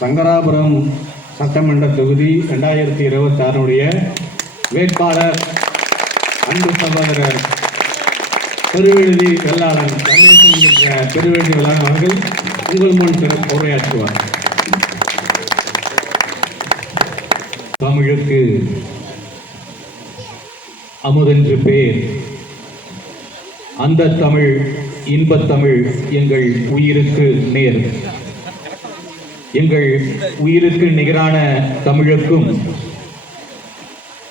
சங்கராபுரம் சட்டமன்ற தொகுதி ரெண்டாயிரத்தி இருபத்தி ஆறுடைய வேட்பாளர் அன்பு சகோதரர் பெருவெழுதி வெள்ளாளன் கணேசன் என்ற பெருவெழுதி வெள்ளாளன் அவர்கள் உங்கள் முன் திரு உரையாற்றுவார். தமிழுக்கு அமுதென்று பேர். அந்த தமிழ் இன்பத் தமிழ் எங்கள் உயிருக்கு நேர். எங்கள் உயிருக்கு நிகரான தமிழுக்கும்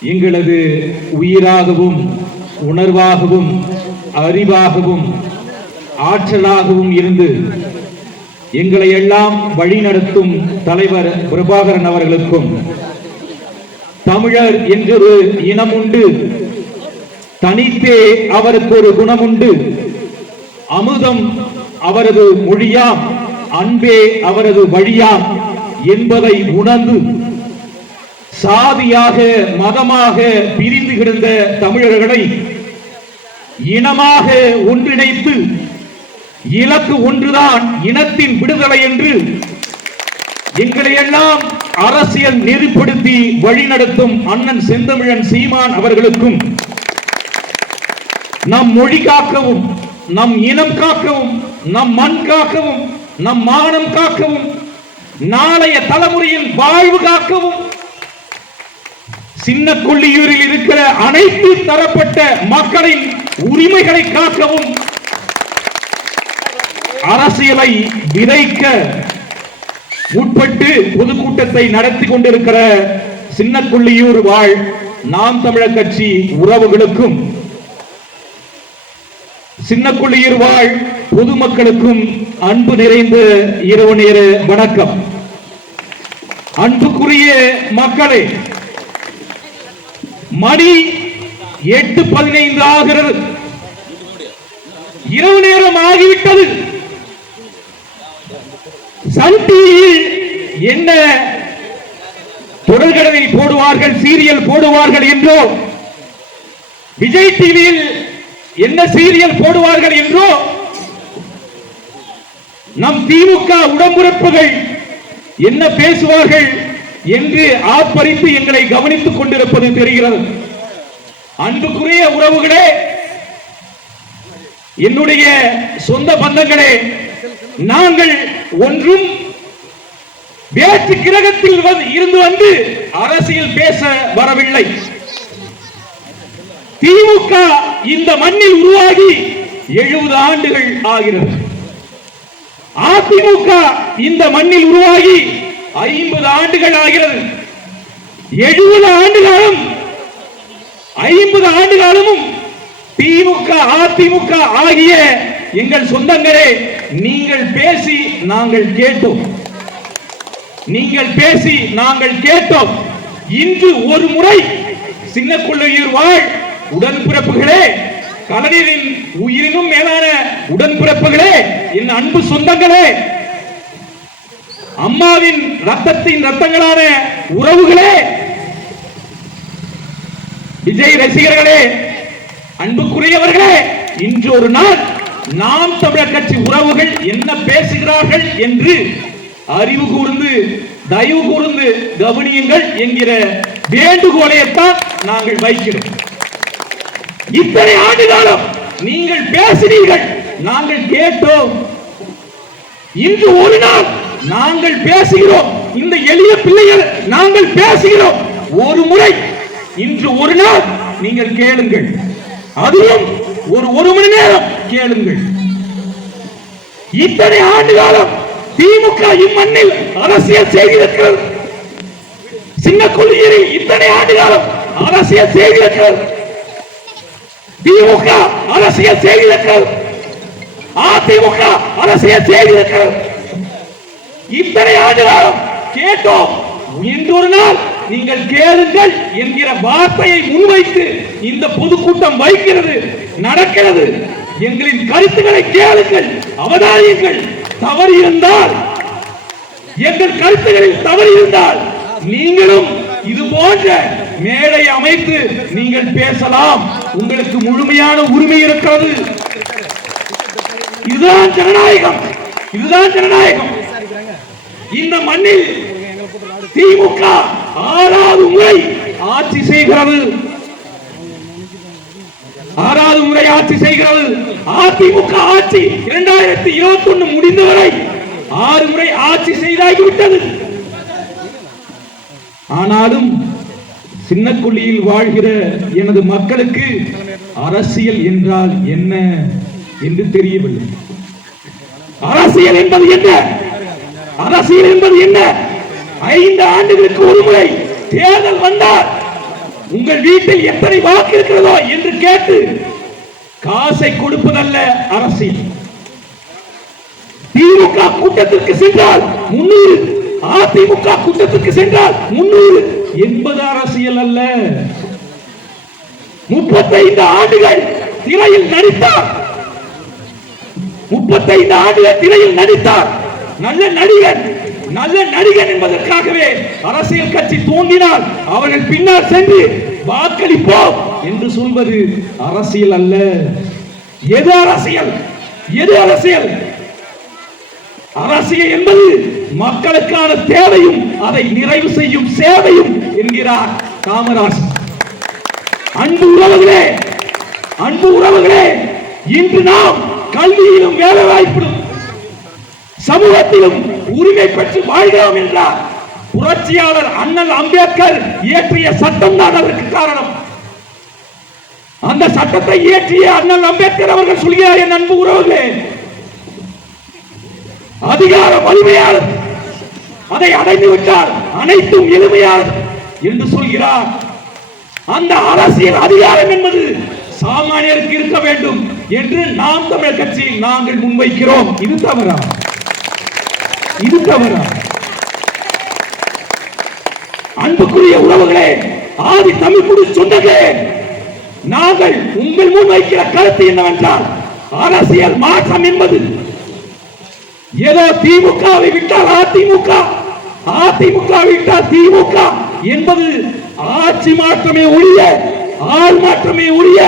எங்களது உயிராகவும் உணர்வாகவும் அறிவாகவும் ஆற்றலாகவும் இருந்து எங்களை எல்லாம் வழிநடத்தும் தலைவர் பிரபாகரன் அவர்களுக்கும் தமிழர் என்றொரு இனம் உண்டு தனித்தே அவருக்கு ஒரு குணம் உண்டு அமுதம் அவரது மொழியாம் அன்பே அவரது வழியாம் என்பதை உணர்ந்து சாதியாக மதமாக பிரிந்து கிடந்த தமிழர்களை இனமாக ஒன்றிணைத்து இலக்கு ஒன்றுதான் இனத்தின் விடுதலை என்று எங்களையெல்லாம் அரசியல் நெறிப்படுத்தி வழிநடத்தும் அண்ணன் செந்தமிழன் சீமான் அவர்களுக்கும் நம் மொழி காக்கவும் நம் இனம் காக்கவும் நம் மண் காக்கவும் நம் மானம் காக்கவும் நாளைய தலைமுறையின் வாழ்வு காக்கவும். சின்ன கொள்ளியூரில் இருக்கிற அனைத்து தரப்பட்ட மக்களின் உரிமைகளை காக்கவும். அரசியலை விதைக்க உட்பட்டு பொதுக்கூட்டத்தை நடத்தி கொண்டிருக்கிற சின்ன கொள்ளியூர் வாழ் நாம் தமிழர் கட்சி உறவுகளுக்கும் சின்ன கொள்ளியூர் வாழ் பொதுமக்களுக்கும் அன்பு நிறைந்த இரவு நேர வணக்கம். அன்புக்குரிய மக்களே மணி எட்டு பதினைந்து ஆகிறது. இரவு நேரம் ஆகிவிட்டது. சன் டிவியில் என்ன தொடர்கடனை போடுவார்கள் சீரியல் போடுவார்கள் என்றோ விஜய் டிவியில் என்ன சீரியல் போடுவார்கள் என்றோ நம் திமுக உடம்புறப்புகள் என்ன பேசுவார்கள் என்று ஆர்ப்பரித்து எங்களை கவனித்துக் கொண்டிருப்பது தெரிகிறது. அன்புக்குரிய உறவுகளே என்னுடைய சொந்த பந்தங்களே நாங்கள் ஒன்றும் வேற்று கிரகத்தில் வந்து- இருந்து வந்து அரசியல் பேச வரவில்லை. திமுக இந்த மண்ணில் உருவாகி எழுபது ஆண்டுகள் ஆகிறது. அதிமுக இந்த மண்ணில் உருவாகி ஐம்பது ஆண்டுகள் ஆகிறது. எழுபது ஆண்டு காலம் ஐம்பது ஆண்டு காலமும் திமுக அதிமுக ஆகிய எங்கள் சொந்தங்களே நீங்கள் பேசி நாங்கள் கேட்டோம். நீங்கள் பேசி நாங்கள் கேட்டோம். இன்று ஒரு முறை சின்ன கொள்ளையூர் வாழ் உடன்பிறப்புகளே கலைஞரின் உயிரினும் மேலான உடன்பிறப்புகளே என் அன்பு சொந்தங்களே. அம்மாவின் ரத்தத்தின் ரத்தங்களான உறவுகளே. விஜய் ரசிகர்களே அன்புக்குரியவர்களே இன்று ஒரு நாள் நாம் தமிழர் கட்சி உறவுகள் என்ன பேசுகிறார்கள் என்று அறிவு கூர்ந்து தயவு கூர்ந்து கவனியுங்கள் என்கிற வேண்டுகோளையத்தான் நாங்கள் வைக்கிறோம். இத்தனை ஆண்டு காலம் நீங்கள் பேசினீர்கள் நாங்கள் கேட்டோம். இன்று ஒரு நாள் நாங்கள் பேசுகிறோம். இந்த எளிய பிள்ளைகள் நாங்கள் பேசுகிறோம். ஒரு முறை இன்று ஒரு நாள் நீங்கள் கேளுங்கள். அதுவும் ஒரு ஒரு மணி நேரம் கேளுங்கள். இத்தனை ஆண்டு காலம் திமுக இம்மண்ணில் அரசியல் செய்திருக்கிறது. சின்ன கொள்ளியரில் இத்தனை ஆண்டு காலம் அரசியல் செய்திருக்கிறது. திமுக அரசியல் செய்திருக்கிறது. அதிமுக அரசியல் செய்திருக்கிறது. இத்தனை ஆண்டு காலம் கேட்டோம். இன்று நாள் நீங்கள் கேளுங்கள் என்கிற வார்த்தையை முன்வைத்து இந்த பொதுக்கூட்டம் வைக்கிறது நடக்கிறது. எங்களின் கருத்துக்களை கேளுங்கள் அவதானியுங்கள். தவறு இருந்தால் எங்கள் கருத்துக்களில் தவறு இருந்தால் நீங்களும் இது போன்ற மேடை அமைத்து நீங்கள் பேசலாம். உங்களுக்கு முழுமையான உரிமை இருக்கிறது. இதுதான் ஜனநாயகம். இதுதான் ஜனநாயகம். இந்த மண்ணில் திமுக ஆறாவது முறை ஆட்சி செய்கிறது. ஆறாவது முறை ஆட்சி செய்கிறது. அதிமுக ஆட்சி இரண்டாயிரத்தி இருபத்தி ஒண்ணு முடிந்தவரை ஆறு முறை ஆட்சி செய்தாகிவிட்டது. ஆனாலும் சின்னக்குழியில் வாழ்கிற எனது மக்களுக்கு அரசியல் என்றால் என்ன என்று தெரியவில்லை. அரசியல் என்பது என்ன? அரசியல் என்பது என்ன? ஐந்து ஆண்டுகளுக்கு ஒரு முறை தேர்தல் வந்தால் உங்கள் வீட்டில் எத்தனை வாக்கு இருக்கிறதோ என்று கேட்டு காசை கொடுப்பதல்ல அரசியல். திமுக கூட்டத்திற்கு சென்றால் முன்னூறு அதிமுக கூட்டத்திற்கு சென்றால் முன்னூறு என்பது அரசியல் அல்ல. முப்பத்தைந்து ஆண்டுகள் திரையில் நடித்தார். முப்பத்தைந்து ஆண்டுகள் திரையில் நடித்தார். நல்ல நடிகன் நல்ல நடிகன் என்பதற்காகவே அரசியல் கட்சி தோன்றினால் அவர்கள் பின்னால் சென்று வாக்களிப்போம் என்று சொல்வது அரசியல் அல்ல. எது அரசியல்? எது அரசியல்? அரசியல் என்பது மக்களுக்கான தேவையும் அதை நிறைவு செய்யும் சேவையும் என்கிறார் காமராஜ். அன்பு உறவுகளே அன்பு உறவுகளே இன்று நாம் கல்வியிலும் வேலை வாய்ப்பிலும் சமூகத்திலும் உரிமை பெற்று வாழ்கிறோம் என்றார். புரட்சியாளர் அண்ணல் அம்பேத்கர் இயற்றிய சட்டம் தான் அதற்கு காரணம். அந்த சட்டத்தை இயற்றிய அண்ணல் அம்பேத்கர் அவர்கள் சொல்கிறார் என் அன்பு உறவுகளே அதிகார வலிமையாளர் அதை அடைந்து விட்டால் அனைத்தும் எளிமையாளர் என்று சொல்கிறார். அந்த அரசியல் அதிகாரம் என்பது சாமானியருக்கு இருக்க வேண்டும் என்று நாம் தமிழர் கட்சியில் நாங்கள் முன்வைக்கிறோம். இது தவறா? இது தவறா? அன்புக்குரிய உறவுகளே ஆதி தமிழ் குடி சொந்தங்களே நாங்கள் உங்கள் முன் வைக்கிற கருத்து என்னவென்றால் அரசியல் மாற்றம் என்பது. ஏதோ திமுகவை விட்டால் அதிமுக அதிமுக விட்டால் திமுக என்பது ஆட்சி மாற்றமே உரிய ஆள் மாற்றமே உரிய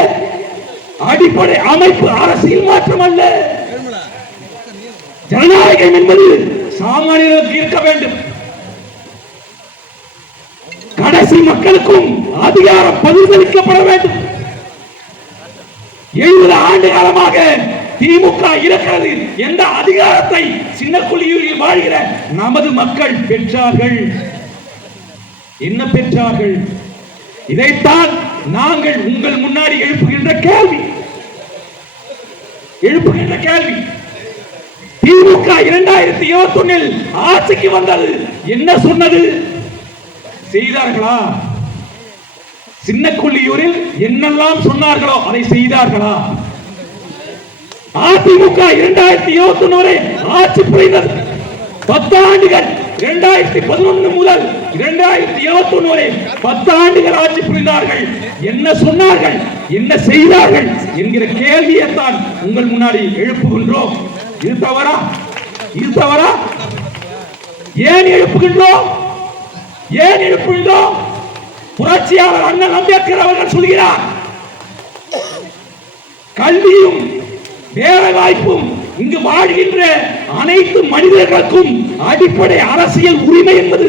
அடிப்படை அமைப்பு அரசியல் மாற்றம் அல்ல ஜனநாயகம் என்பது சாமானியர்களுக்கு இருக்க வேண்டும். கடைசி மக்களுக்கும் அதிகாரம் பகிர்ந்தளிக்கப்பட வேண்டும். எழுபது ஆண்டு காலமாக திமுக இருக்கிறது எந்த அதிகாரத்தை சின்ன குழியூரில் வாழ்கிற நமது மக்கள் பெற்றார்கள். என்ன பெற்றார்கள்? இதைத்தான் நாங்கள் உங்கள் முன்னாடி எழுப்புகின்ற கேள்வி. எழுப்புகின்ற கேள்வி. திமுக இரண்டாயிரத்தி இருபத்தி ஒன்னில் ஆட்சிக்கு வந்தது. என்ன சொன்னது? செய்தார்களா? சின்ன சின்னக்குள்ளியூரில் என்னெல்லாம் சொன்னார்களோ அதை செய்தார்களா? அதிமுக இரண்டாயிரத்தி இருபத்தி ஒன்னு வரை ஆட்சி புரிந்தது. பத்தாண்டுகள் இரண்டாயிரத்தி பதினொன்று முதல் இரண்டாயிரத்தி இருபத்தி ஒன்று வரை பத்து ஆண்டுகள் ஆட்சி புரிந்தார்கள். என்ன சொன்னார்கள்? என்ன செய்தார்கள்? என்கிற கேள்வியை தான் உங்கள் முன்னாடி எழுப்புகின்றோம். இது தவறா? இது தவறா? ஏன் எழுப்புகின்றோம்? ஏன் எழுப்புகின்றோம்? புரட்சியாளர் அண்ணன் அம்பேத்கர் அவர்கள் சொல்கிறார். கல்வியும் வேலை வாய்ப்பும் இங்கு வாழ்கின்ற அனைத்து மனிதர்களுக்கும் அடிப்படை அரசியல் உரிமை என்பது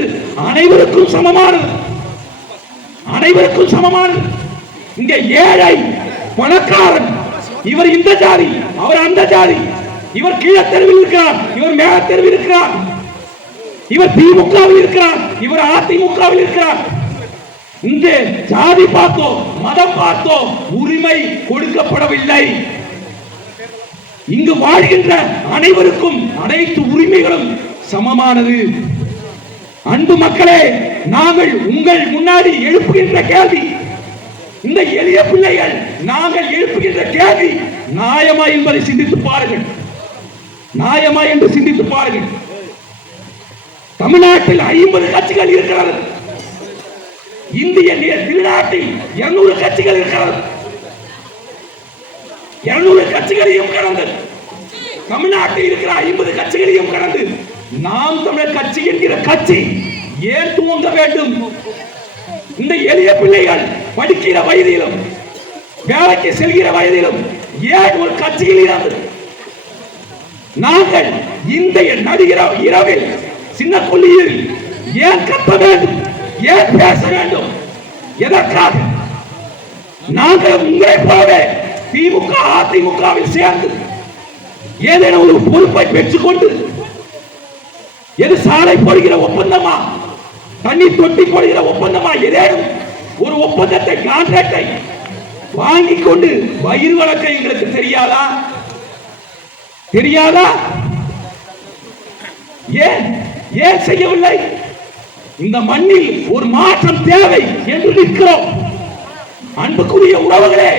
அனைவருக்கும் சமமானது. அனைவருக்கும் சமமானது. இங்க ஏழை பணக்காரன் இவர் இந்த ஜாதி அவர் அந்த ஜாதி இவர் கீழ தெருவில் இருக்கிறார் இவர் மேல தெருவில் இருக்கிறார். இவர் திமுகவில் இருக்கிறார் இவர் அதிமுகவில் இருக்கிறார். இங்கே ஜாதி பார்த்தோ மதம் பார்த்தோ உரிமை கொடுக்கப்படவில்லை. இங்கு வாழ்கின்ற அனைவருக்கும் அனைத்து உரிமைகளும் சமமானது. அன்பு மக்களே நாங்கள் உங்கள் முன்னாடி எழுப்புகின்ற கேள்வி. இந்த எளிய பிள்ளைகள் நாங்கள் எழுப்புகின்ற கேள்வி நியாயமா என்பதை சிந்தித்து பாருங்கள். நியாயமா என்று சிந்தித்து பாருங்கள். தமிழ்நாட்டில் ஐம்பது கட்சிகள் இருக்கிறது. இந்திய திருநாட்டில் இருநூறு கட்சிகள் இருக்கிறது. எழுநூறு கட்சிகளையும் கடந்து தமிழ்நாட்டில் இருக்கிற ஐம்பது கட்சிகளையும் கடந்து நாம் தமிழர் கட்சி என்கிற கட்சி ஏன் துவங்க வேண்டும்? இந்த எளிய பிள்ளைகள் படிக்கிற வயதிலும் வேலைக்கு செல்கிற வயதிலும் ஏன் ஒரு கட்சியில் இருந்து? நாங்கள் இந்த நடுகிற இரவில் சின்ன புள்ளியில் ஏன் கத்த வேண்டும்? ஏன் பேச வேண்டும்? எதற்காக? நாங்கள் உங்களை போலவே திமுக அதிமுகவில் சேர்ந்து ஏதேனும் ஒரு பொறுப்பை பெற்றுக்கொண்டு எது சாலை போடுகிற ஒப்பந்தமா? தண்ணீர் தொட்டி போடுகிற ஒப்பந்தமா? ஏதேனும் ஒரு ஒப்பந்தத்தை கான்ட்ராக்டை வாங்கி கொண்டு வயிறு வழக்க எங்களுக்கு தெரியாதா? தெரியாதா? ஏன்? ஏன் செய்யவில்லை? இந்த மண்ணில் ஒரு மாற்றம் தேவை என்று நிற்கிறோம். அன்புக்குரிய உறவுகளே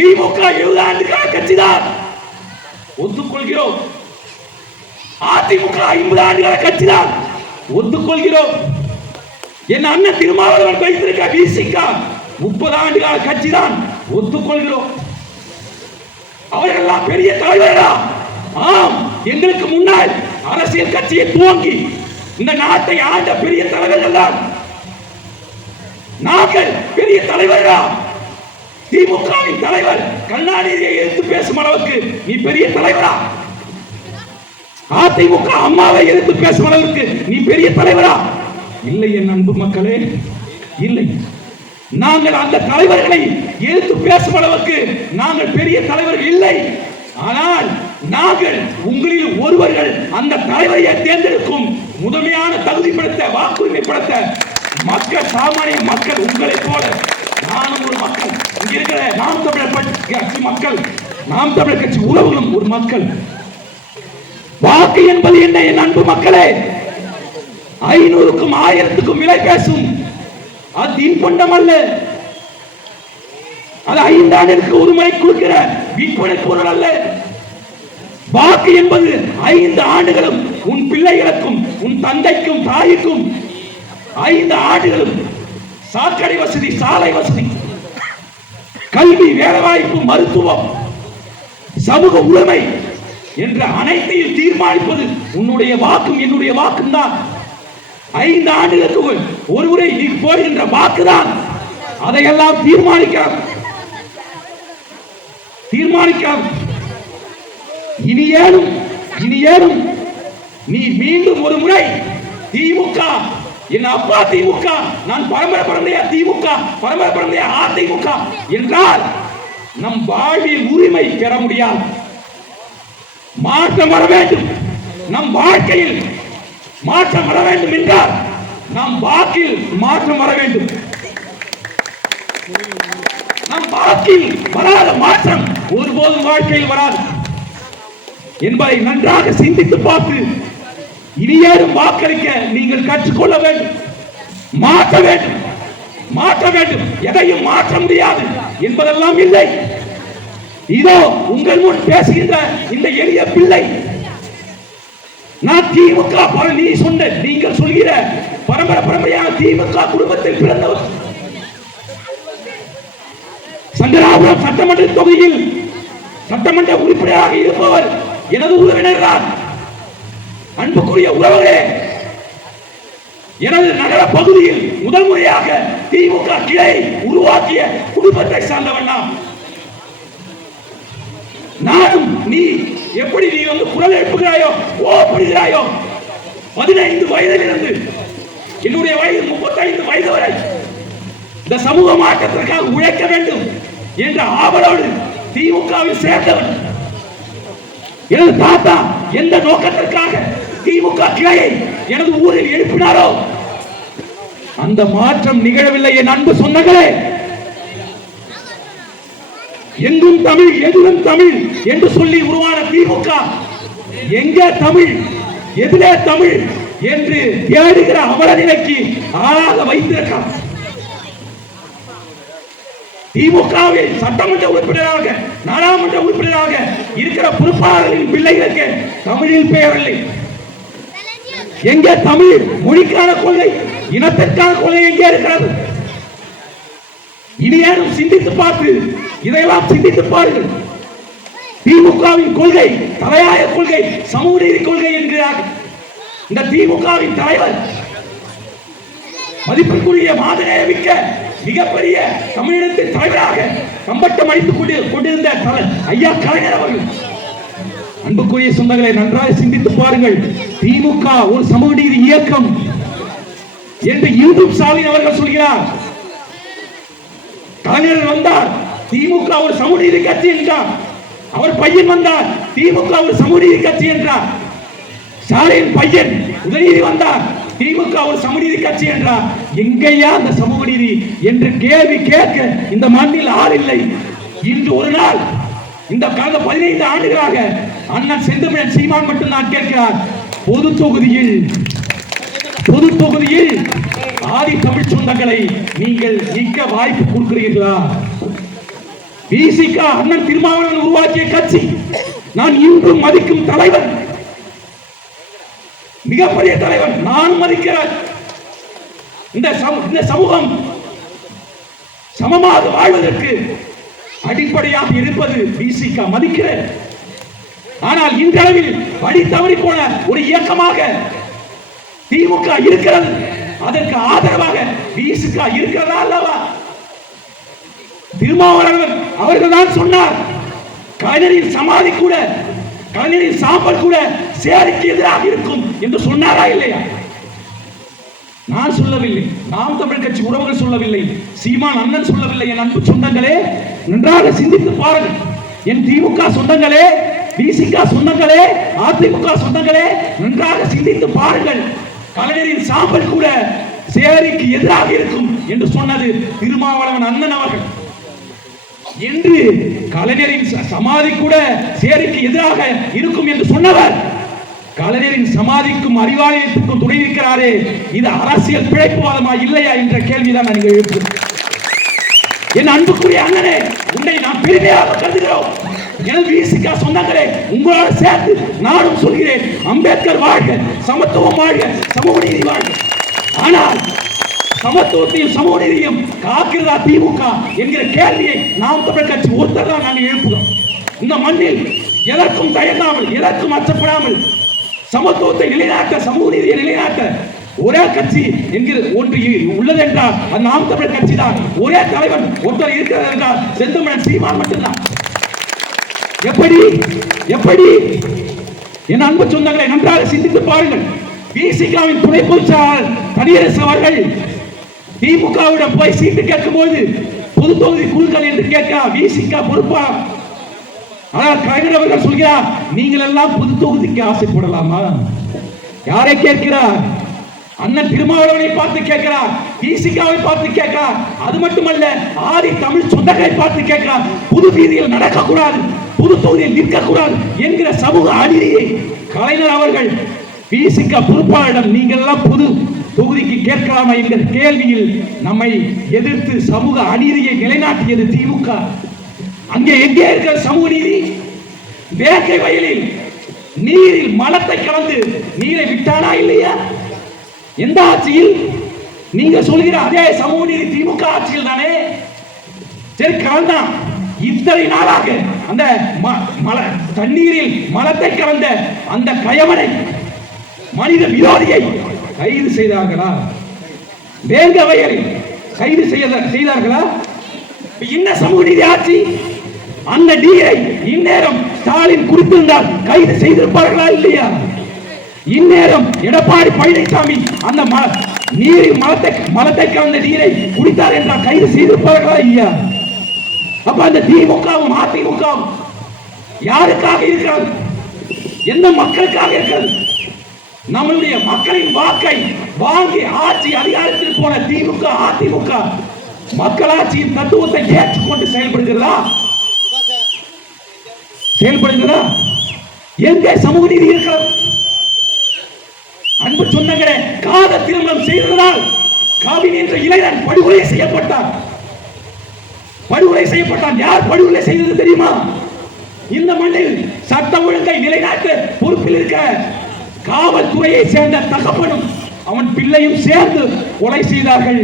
திமுக எழுபது கட்சிதான். ஒத்துக்கொள்கிறோம். அதிமுக ஐம்பது ஆண்டுகால கட்சிதான். ஒத்துக்கொள்கிறோம். என் அண்ணன் திருமாவளவன் வைத்திருக்க விசிக முப்பது ஆண்டுகால கட்சிதான். ஒத்துக்கொள்கிறோம். அவர்களெல்லாம் பெரிய தலைவர்களா? ஆம். எங்களுக்கு முன்னால் அரசியல் கட்சியை துவங்கி இந்த நாட்டை ஆண்ட பெரிய தலைவர்கள் தான் நாங்கள் பெரிய தலைவர்களா? திமுகவின் தலைவர் கருணாநிதியை எதிர்த்து பேசும் அளவுக்கு நீ பெரிய தலைவரா? அதிமுக அம்மாவை எதிர்த்து பேசும் அளவுக்கு நீ பெரிய தலைவரா? இல்லை என் அன்பு மக்களே இல்லை. நாங்கள் அந்த தலைவர்களை எதிர்த்து பேசும் அளவுக்கு நாங்கள் பெரிய தலைவர்கள் இல்லை. ஆனால் நாங்கள் உங்களில் ஒருவர்கள் அந்த தலைவரையை தேர்ந்தெடுக்கும் முதன்மையான தகுதிப்படுத்த வாக்குரிமைப்படுத்த மக்கள் சாமானிய மக்கள் உங்களைப் போல நானும் ஒரு மக்கள். இங்க இருக்கிற நாம் தமிழர் கட்சி மக்கள். நாம் தமிழர் கட்சி உறவுகளும் ஒரு மக்கள். வாக்கு என்பது என்ன என் அன்பு மக்களே? ஐநூறுக்கும் ஆயிரத்துக்கும் விலை பேசும். அது இன்பண்டம் அல்ல. அது ஐந்து ஆண்டிற்கு ஒரு முறை கொடுக்கிற விற்பனை பொருள் அல்ல. வாக்கு என்பது ஐந்து ஆண்டுகளும் உன் பிள்ளைகளுக்கும் உன் தந்தைக்கும் தாய்க்கும் ஐந்து ஆண்டுகளும் சாக்கடை வசதி சாலை வசதி. கல்வி வேலைவாய்ப்பு மருத்துவம் சமூக உரிமை என்ற அனைத்தையும் தீர்மானிப்பது உன்னுடைய வாக்கும் என்னுடைய வாக்கும் தான் ஐந்து ஆண்டுகளுக்கு ஒரு- முறை நீ போகின்ற வாக்குதான். அதையெல்லாம் தீர்மானிக்கிறார் தீர்மானிக்கிறார் இனி ஏனும் இனி ஏனும் நீ மீண்டும் ஒரு முறை திமுக என் அப்பா திமுக நான் பரம்பரை பிறந்தையா திமுக பரம்பரை பரம்பரையா அதிமுக என்றால் நம் வாழ்வில் உரிமை பெற முடியாது. மாற்றம் வர வேண்டும். நம் வாழ்க்கையில் மாற்றம் வர வேண்டும் என்றால் நம் வாக்கில் மாற்றம் வர வேண்டும். நம் வாக்கில் வராத மாற்றம் ஒருபோதும் வாழ்க்கையில் வராது. என்பதை நன்றாக சிந்தித்து பார்த்து இனியேறும் வாக்களிக்க நீங்கள் கற்றுக்கொள்ள வேண்டும். மாற்ற வேண்டும். மாற்ற வேண்டும். எதையும் மாற்ற முடியாது என்பதெல்லாம் இல்லை. இதோ உங்கள் முன் பேசுகின்ற இந்த எளிய பிள்ளை. நான் திமுக நீ சொன்ன நீங்கள் சொல்கிற பரம்பரை பரம்பரையான திமுக குடும்பத்தில் பிறந்தவர். சங்கராபுரம் சட்டமன்ற தொகுதியில் சட்டமன்ற உறுப்பினராக இருப்பவர் எனது உறவினர்தான். அன்புக்குரிய உறவுகளே எனது நகர பகுதியில் முதல் முறையாக திமுக கிளை உருவாக்கிய குடும்பத்தை சார்ந்தவன் நானும் நீ எப்படி நீ வந்து குரல் எழுப்புகிறாயோ கோபப்படுகிறாயோ பதினைந்து வயதிலிருந்து என்னுடைய வயது முப்பத்தைந்து வயது வரை இந்த சமூக மாற்றத்திற்காக உழைக்க வேண்டும் என்ற ஆவலோடு திமுகவில் சேர்ந்தவன். எனது தாத்தா எந்த நோக்கத்திற்காக திமுக கிளையை எனது ஊரில் எழுப்பினாரோ? அந்த மாற்றம் நிகழவில்லை என் அன்பு சொந்தங்களே. எங்கும் தமிழ் எதிலும் தமிழ் என்று சொல்லி உருவான திமுக எங்க தமிழ் எதிலே தமிழ் என்று தேடுகிற அவல நிலைக்கு ஆளாக வைத்திருக்கிறார். திமுகவில் சட்டமன்ற உறுப்பினராக நாடாளுமன்ற உறுப்பினராக இருக்கிற பொறுப்பாளர்களின் பிள்ளைகளுக்கு தமிழில் பெயரில்லை எங்கே தமிழ் மொழிக்கான கொள்கை இனத்திற்கான கொள்கை எங்கே இருக்கிறது? இனியேனும் சிந்தித்து பார்த்து இதையெல்லாம் சிந்தித்து பாருங்கள். திமுகவின் கொள்கை தலையாய கொள்கை சமூக நீதி கொள்கை என்கிறார். இந்த திமுகவின் தலைவர் மதிப்பிற்குரிய மாதிரியை மிக்க மிகப்பெரிய தமிழினத்தின் தலைவராக கம்பட்டம் அடித்துக் கொண்டு கொண்டிருந்த தலை ஐயா கலைஞர் அவர்கள். அன்புக்குரிய சொந்தங்களை நன்றாக சிந்தித்து பாருங்கள். திமுக ஒரு சமூக நீதி இயக்கம் என்று யூடியூப் ஸ்டாலின் அவர்கள் சொல்கிறார். கலைஞர் வந்தார். திமுக ஒரு சமூக நீதி கட்சி என்றார். அவர் பையன் வந்தார். திமுக ஒரு சமூக நீதி கட்சி என்றார். ஸ்டாலின் பையன் உதயநிதி வந்தார். திமுக ஒரு சமூக நீதி கட்சி என்றார். எங்கேயா அந்த சமூக நீதி? என்று கேள்வி கேட்க இந்த மண்ணில் ஆள் இல்லை. இன்று ஒரு நாள் இந்த கடந்த பதினைந்து ஆண்டுகளாக அண்ணன் செந்தமிழன் சீமான் மட்டும் நான் கேட்கிறார். பொது தொகுதியில் பொது தொகுதியில் ஆதி தமிழ் சொந்தங்களை நீங்கள் நிற்க வாய்ப்பு கொடுக்கிறீர்களா? விசிக அண்ணன் திருமாவளவன் உருவாக்கிய கட்சி. நான் இன்றும் மதிக்கும் தலைவர் மிகப்பெரிய தலைவர் நான் மதிக்கிறேன். இந்த இந்த சமூகம் சமமாக வாழ்வதற்கு அடிப்படையாக இருப்பது பிசிக மதிக்கிறேன். ஆனால் இன்றளவில் வழி தவறி போன ஒரு இயக்கமாக திமுக இருக்கிறது. அதற்கு ஆதரவாக பிசிக இருக்கிறதா அல்லவா? திருமாவளவன் அவர்கள் தான் சொன்னார் கலைஞரின் சமாதி கூட கலைஞரின் சாம்பல் கூட சேரிக்கு எதிராக இருக்கும் என்று சொன்னாரா இல்லையா? நான் சொல்லவில்லை. நாம் தமிழ் கட்சி உறவுகள் சொல்லவில்லை. சீமான் அண்ணன் சொல்லவில்லை. என் அன்பு சொந்தங்களே நன்றாக சிந்தித்து பாருங்கள். என் திமுக சொந்தங்களே பிசிக சொந்தங்களே அதிமுக சொந்தங்களே நன்றாக சிந்தித்து பாருங்கள். கலைஞரின் சாம்பல் கூட சேரிக்கு எதிராக இருக்கும் என்று சொன்னது திருமாவளவன் அண்ணன் அவர்கள். என்று கலைஞரின் ச- சமாதி கூட சேரிக்கு எதிராக இருக்கும் என்று சொன்னவர். கலைஞரின் சமாதிக்கும் அறிவாலயத்துக்கும் துணை இருக்கிறாரே இது அரசியல் பிழைப்புவாதமா இல்லையா என்ற கேள்விதான் நான் இங்கே எழுப்புகிறேன். என் அன்புக்குரிய அண்ணனே உன்னை நாம் பெருமையாக கருதுகிறோம். எனது விசிகா சொந்தங்களே உங்களோடு சேர்த்து நானும் சொல்கிறேன் அம்பேத்கர் வாழ்க சமத்துவம் வாழ்க சமூக நீதி வாழ்க. ஆனால் சமத்துவத்தையும் சமூக நீதியும் காக்கிறதா திமுக என்கிற கேள்வியை நாம் தமிழ் கட்சி ஒருத்தர் தான் நாங்கள் எழுப்புகிறோம். இந்த மண்ணில் எதற்கும் தயங்காமல் எதற்கும் அச்சப்படாமல் சமத்துவத்தை நிலைநாட்ட சமூக நீதியை நிலைநாட்ட ஒரே கட்சி என்கிற ஒன்று உள்ளது என்றால் அது நாம் தமிழர் கட்சி தான். ஒரே தலைவன் ஒருத்தர் இருக்கிறது என்றால் செந்தமிழன் சீமான் மட்டும்தான். எப்படி? எப்படி? என் அன்பு சொந்தங்களை நன்றாக சிந்தித்து பாருங்கள். பிசிகாவின் துணை பொதுச்செயலாளர் தனியரசு அவர்கள் திமுகவிடம் போய் சீட்டு கேட்கும்போது பொது தொகுதி குழுக்கள் என்று கேட்க விசிகா பொறுப்பா? ஆனால் கலைஞர் அவர்கள் சொல்கிறார் நீங்கள் எல்லாம் புது தொகுதிக்கு ஆசைப்படலாமா? யாரை கேட்கிறார்? அண்ணன் திருமாவளவனை பார்த்து கேட்கிறார் பிசிகாவை பார்த்து கேட்கிறார் அது மட்டுமல்ல ஆதி தமிழ் சொந்தங்களை பார்த்து கேட்கிறார் புது வீதியில் நடக்கக்கூடாது புது தொகுதியில் நிற்கக்கூடாது என்கிற சமூக அநீதியை கலைஞர் அவர்கள் பிசிக பொறுப்பாளரிடம் நீங்கள் எல்லாம் புது தொகுதிக்கு கேட்கலாமா? என்கிற கேள்வியில் நம்மை எதிர்த்து சமூக அநீதியை நிலைநாட்டியது திமுக. அங்கே எங்கே இருக்கிற சமூக நீதி? வேங்கை வயலில் நீரில் மலத்தை கலந்து நீரை விட்டானா இல்லையா? எந்த ஆட்சியில்? நீங்க சொல்கிற அதே சமூக நீதி திமுக ஆட்சியில் தானே? சரி கலந்தான் இத்தனை நாளாக அந்த ம- மல தண்ணீரில் மலத்தை கலந்த அந்த கயவனை மனித விரோதியை கைது செய்தார்களா? வேங்க வயலில் கைது செய்த செய்தார்களா? என்ன சமூக நீதி ஆட்சி? அந்த டிஐ இந்நேரம் ஸ்டாலின் குறித்திருந்தால் கைது செய்திருப்பார்களா இல்லையா? இந்நேரம் எடப்பாடி பழனிசாமி அந்த ம- நீரில் மலத்தை மலத்தை கலந்த நீரை குடித்தார் என்றால் கைது செய்திருப்பார்களா இல்லையா? அப்ப அந்த திமுகவும் அதிமுகவும் யாருக்காக இருக்கிறார் எந்த மக்களுக்காக இருக்கிறது? நம்மளுடைய மக்களின் வாக்கை வாங்கி ஆட்சி அதிகாரத்தில் போன திமுக அதிமுக மக்களாட்சியின் தத்துவத்தை ஏற்றுக்கொண்டு செயல்படுகிறதா? செயல்படுகிறதா எங்கே சமூக நீதி இருக்கிறது. அன்பு சொந்தங்களே காத திருமணம் செய்ததால் காவின் என்ற இளைஞன் படுகொலை செய்யப்பட்டார் படுகொலை செய்யப்பட்டான். யார் படுகொலை செய்தது தெரியுமா? இந்த மண்ணில் சட்டம் ஒழுங்கை நிலைநாட்டு பொறுப்பில் இருக்க காவல்துறையை சேர்ந்த தகப்பனும் அவன் பிள்ளையும் சேர்ந்து கொலை செய்தார்கள்.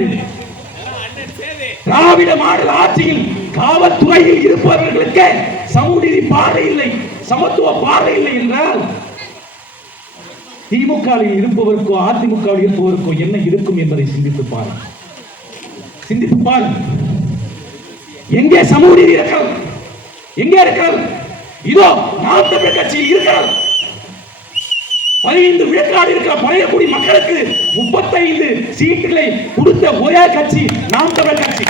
திராவிட மாடல் ஆட்சியில் காவல்துறையில் இருப்பவர்களுக்கு சமூகநீதி பாதை பார்வை இல்லை சமத்துவ பார்வை இல்லை என்றால் திமுகவில் இருப்பவருக்கோ அதிமுகவில் இருப்பவருக்கோ என்ன இருக்கும் என்பதை சிந்தித்து பாருங்கள் சிந்தித்து பாருங்கள் எங்கே சமூகநீதி இருக்கிறது? எங்கே இருக்கிறது? இதோ நாம் தமிழர் கட்சியில் இருக்கிறது. பதினைந்து விழுக்காடு இருக்கிற பழையக்குடி மக்களுக்கு முப்பத்தைந்து சீட்டுகளை கொடுத்த ஒரே கட்சி நாம் தமிழர் கட்சி.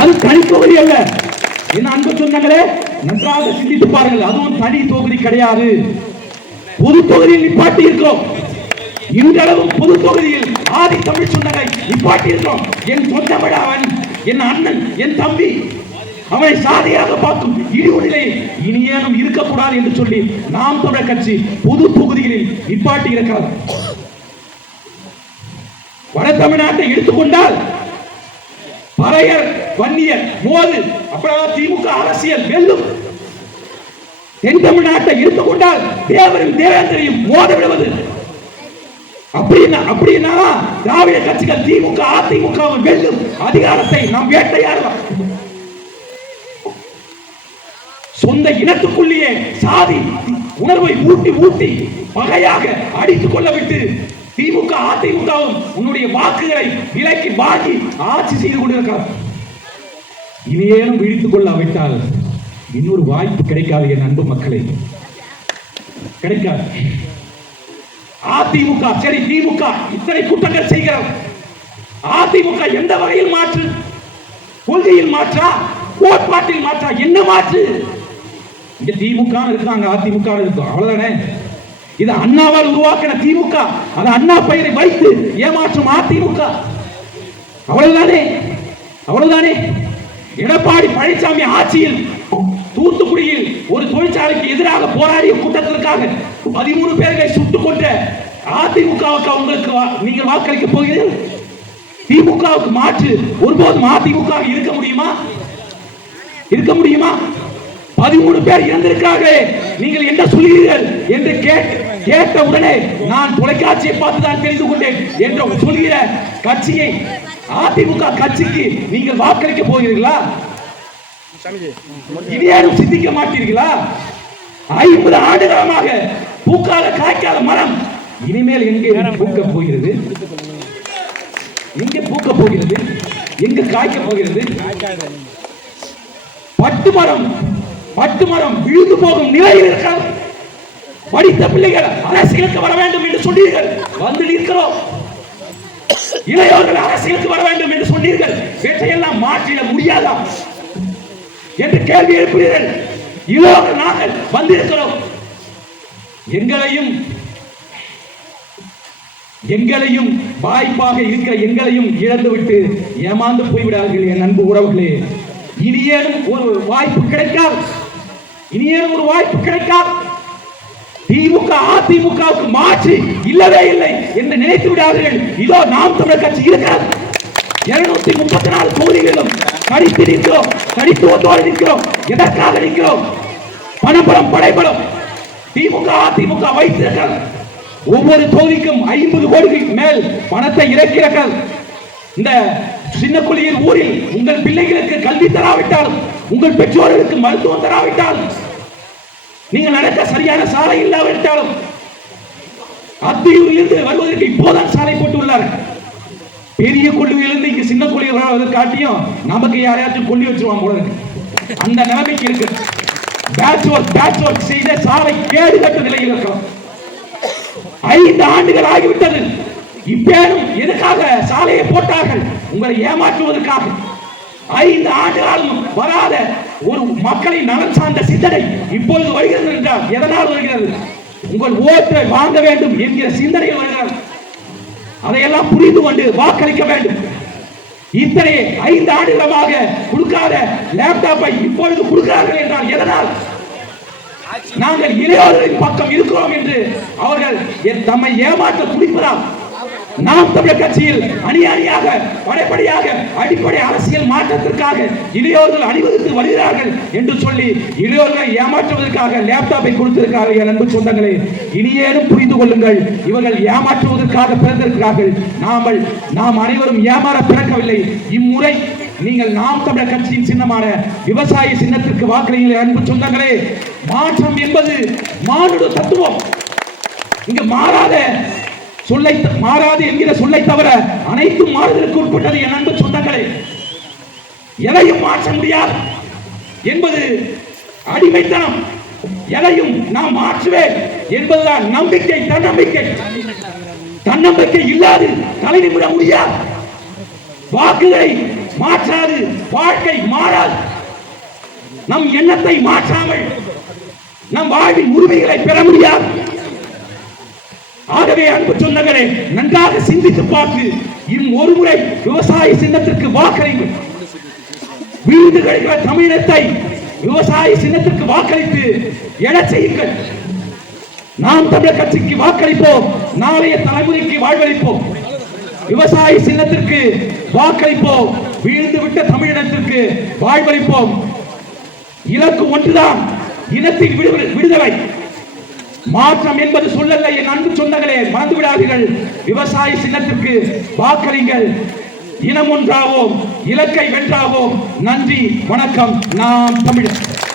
அது தனி தொகுதி அல்ல. என்ன அன்பு சொந்தங்களே நன்றாக சிந்தித்து பாருங்கள். அதுவும் தனி தொகுதி கிடையாது. பொது தொகுதியில் நிப்பாட்டி இருக்கிறோம் இன்றளவும் பொது தொகுதியில் ஆதி தமிழ் சொந்தங்களை நிப்பாட்டி இருக்கிறோம் என் சொந்த அவன் என் அண்ணன் என் தம்பி அவனை சாதியாக பார்க்கும் இடிவுநிலை இனியேனும் இருக்கக்கூடாது என்று சொல்லி நாம் தமிழர் கட்சி பொது தொகுதிகளில் நிப்பாட்டி இருக்கிறார் வட தமிழ்நாட்டை எடுத்துக்கொண்டால் பறையர் வன்னியர் மோது அப்புறம் திமுக அரசியல் வெல்லும். தென் தமிழ்நாட்டை கொண்டால் தேவரும் தேவேந்திரையும் மோத விடுவது. அப்படின்னா அப்படின்னா திராவிட கட்சிகள் திமுக அதிமுக வெல்லும். அதிகாரத்தை நாம் வேட்டையாடலாம். சொந்த இனத்துக்குள்ளேயே சாதி உணர்வை ஊட்டி ஊட்டி பகையாக அடித்துக் கொள்ள விட்டு திமுக அதிமுகவும் உன்னுடைய வாக்குகளை விலைக்கு வாங்கி ஆட்சி செய்து கொண்டிருக்கிறார். இனியேனும் விழித்துக் கொள்ளாவிட்டால் இன்னொரு வாய்ப்பு கிடைக்காது என் அன்பு மக்களை. கிடைக்காது. அதிமுக சரி திமுக இத்தனை குற்றங்கள் செய்கிறார் அதிமுக எந்த வகையில் மாற்று? கொள்கையில் மாற்றா? கோட்பாட்டில் மாற்றா? என்ன மாற்று? இங்க திமுக இருக்காங்க அதிமுக இருக்கும். அவ்வளவுதானே? இது அண்ணாவால் உருவாக்கின திமுக. அது அண்ணா பெயரை வைத்து ஏமாற்றும் அதிமுக. அவ்வளவுதானே? அவ்வளவுதானே? எடப்பாடி பழனிசாமி ஆட்சியில் தூத்துக்குடியில் ஒரு தொழிற்சாலைக்கு எதிராக போராடிய கூட்டத்திற்காக பதிமூணு பேர்களை சுட்டுக் கொண்ட அதிமுகவுக்கு உங்களுக்கு வா- நீங்கள் வாக்களிக்க போகிறீர்கள்? திமுகவுக்கு மாற்று ஒருபோதும் அதிமுக இருக்க முடியுமா? இருக்க முடியுமா? பதிமூணு பேர் இறந்திருக்காங்க நீங்கள் என்ன சொல்கிறீர்கள் என்று கேட்ட உடனே நான் தொலைக்காட்சியை பார்த்து தான் தெரிந்து கொண்டேன் என்று சொல்கிற கட்சியை அதிமுக கட்சிக்கு நீங்கள் வாக்களிக்க போகிறீர்களா? இனியாரும் சிந்திக்க மாட்டீர்களா? ஐம்பது ஆண்டுகாலமாக பூக்காத காய்க்காத மரம் இனிமேல் எங்கே பூக்க போகிறது? எங்கே பூக்க போகிறது? எங்க காய்க்க போகிறது? பட்டு மரம் பட்டு மரம் விழுந்து போகும் நிலையில் இருக்கிறது படித்த பிள்ளைகள் அரசியலுக்கு வர வேண்டும் என்று சொன்னீர்கள். வந்து நிற்கிறோம். இளையோர்கள் அரசியலுக்கு வர வேண்டும் என்று சொன்னீர்கள். இவற்றையெல்லாம் மாற்றிட முடியாதா? என்று கேள்வி எழுப்பினீர்கள் இதோடு நாங்கள் வந்திருக்கிறோம் எங்களையும் எங்களையும் வாய்ப்பாக இருக்கிற எங்களையும் இழந்துவிட்டு ஏமாந்து போய்விடார்கள் என் அன்பு உறவுகளே. இனியேனும் ஒரு வாய்ப்பு கிடைக்காது இனியேனும் ஒரு வாய்ப்பு கிடைக்காது திமுக அதிமுகவுக்கு மாற்றி இல்லவே இல்லை என்று நினைத்து விடாதீர்கள். இதோ நாம் தமிழர் கட்சி இருக்கிறது. இருநூத்தி முப்பத்தி நாலு தொகுதிகளிலும் கடித்து நிற்கிறோம் கடித்துவத்தோடு நிற்கிறோம். எதற்காக நிற்கிறோம்? பணபலம் படைபலம் திமுக அதிமுக வைத்திருக்கிறது. ஒவ்வொரு தொகுதிக்கும் ஐம்பது கோடிக்கு மேல் பணத்தை இறக்கிறார்கள். இந்த சின்ன குழியின் ஊரில் உங்கள் பிள்ளைகளுக்கு கல்வி தராவிட்டாலும் உங்கள் பெற்றோர்களுக்கு மருத்துவம் தராவிட்டாலும் நீங்கள் நடக்க சரியான சாலை இல்லாவிட்டாலும் அத்தியூரில் இருந்து வருவதற்கு இப்போதான் சாலை போட்டுள்ளார்கள் பெரிய கொள்ளுவிலிருந்து இங்க சின்ன கொள்ளி வராது காட்டியும் நமக்கு யாரையாச்சும் கொள்ளி வச்சிருவாங்க போல இருக்கு. அந்த நிலைமைக்கு இருக்கு. பேட்ச் ஒர்க் பேட்ச் ஒர்க் செய்த சாலை கேடு கட்ட நிலையில் இருக்கிறோம். ஐந்து ஆண்டுகள் ஆகிவிட்டது. இப்பேனும் எதுக்காக சாலையை போட்டார்கள்? உங்களை ஏமாற்றுவதற்காக. ஐந்து ஆண்டுகாலம் வராத ஒரு மக்களை நலன் சார்ந்த சிந்தனை இப்பொழுது வருகிறது என்றால் எதனால் வருகிறது? உங்கள் ஓட்டை வாங்க வேண்டும் என்கிற சிந்தனை வருகிறது அதையெல்லாம் புரிந்து கொண்டு வாக்களிக்க வேண்டும். இத்தனை ஐந்து ஆண்டுகளமாக கொடுக்காத லேப்டாப்பை இப்பொழுது கொடுக்கிறார்கள் என்றால் எதனால்? நாங்கள் இளையோர்களின் பக்கம் இருக்கிறோம் என்று அவர்கள் என் தம்மை ஏமாற்ற துடிப்பதால் நாம் தமிழர் கட்சியில் அணி அணியாக படைப்படியாக அடிப்படை அரசியல் மாற்றத்திற்காக இளையோர்கள் அணிவகுத்து வருகிறார்கள் என்று சொல்லி இளையோர்களை ஏமாற்றுவதற்காக லேப்டாப்பை கொடுத்திருக்கிறார்கள் என் அன்பு சொந்தங்களே. இனியேனும் புரிந்து கொள்ளுங்கள் இவர்கள் ஏமாற்றுவதற்காக பிறந்திருக்கிறார்கள். நாமல் நாம் அனைவரும் ஏமாற பிறக்கவில்லை. இம்முறை நீங்கள் நாம் தமிழர் கட்சியின் சின்னமான விவசாய சின்னத்திற்கு வாக்களிங்கள் அன்பு சொந்தங்களே. மாற்றம் என்பது மானுட தத்துவம். இங்கு மாறாத சொல்லை மாறாது என்கிற சொல்லை தவிர அனைத்தும் மாறுதலுக்கு உட்பட்டது என் அன்பு சொந்தங்களே. எதையும் மாற்ற முடியாது என்பது அடிமைத்தனம். எதையும் நாம் மாற்றுவேன் என்பதுதான் நம்பிக்கை தன்னம்பிக்கை. தன்னம்பிக்கை இல்லாது தலை நிமிர முடியாது. வாக்குகளை மாற்றாது வாழ்க்கை மாறாது. நம் எண்ணத்தை மாற்றாமல் நம் வாழ்வின் உரிமைகளை பெற முடியாது. ஆகவே அன்பு சொந்தங்களே நன்றாக சிந்தித்து பார்த்து இன்னும் ஒரு முறை விவசாய சின்னத்திற்கு வாக்களிங்கள் வீழ்ந்து கிடைக்கிற தமிழினத்தை விவசாய சின்னத்திற்கு வாக்களித்து எழச் செய்யுங்கள். நாம் தமிழர் கட்சிக்கு வாக்களிப்போம் நாளைய தலைமுறைக்கு வாழ்வளிப்போம். விவசாய சின்னத்திற்கு வாக்களிப்போம் வீழ்ந்து விட்ட தமிழினத்திற்கு வாழ்வளிப்போம். இலக்கு ஒன்றுதான் இனத்தின் விடுதலை விடுதலை. மாற்றம் என்பது சொல்லல்ல என் அன்பு சொந்தங்களே மறந்து விடாதீர்கள் விவசாய சின்னத்திற்கு வாக்களிங்கள். இனம் ஒன்றாவோம் இலக்கை வென்றாவோம். நன்றி வணக்கம். நாம் தமிழர்.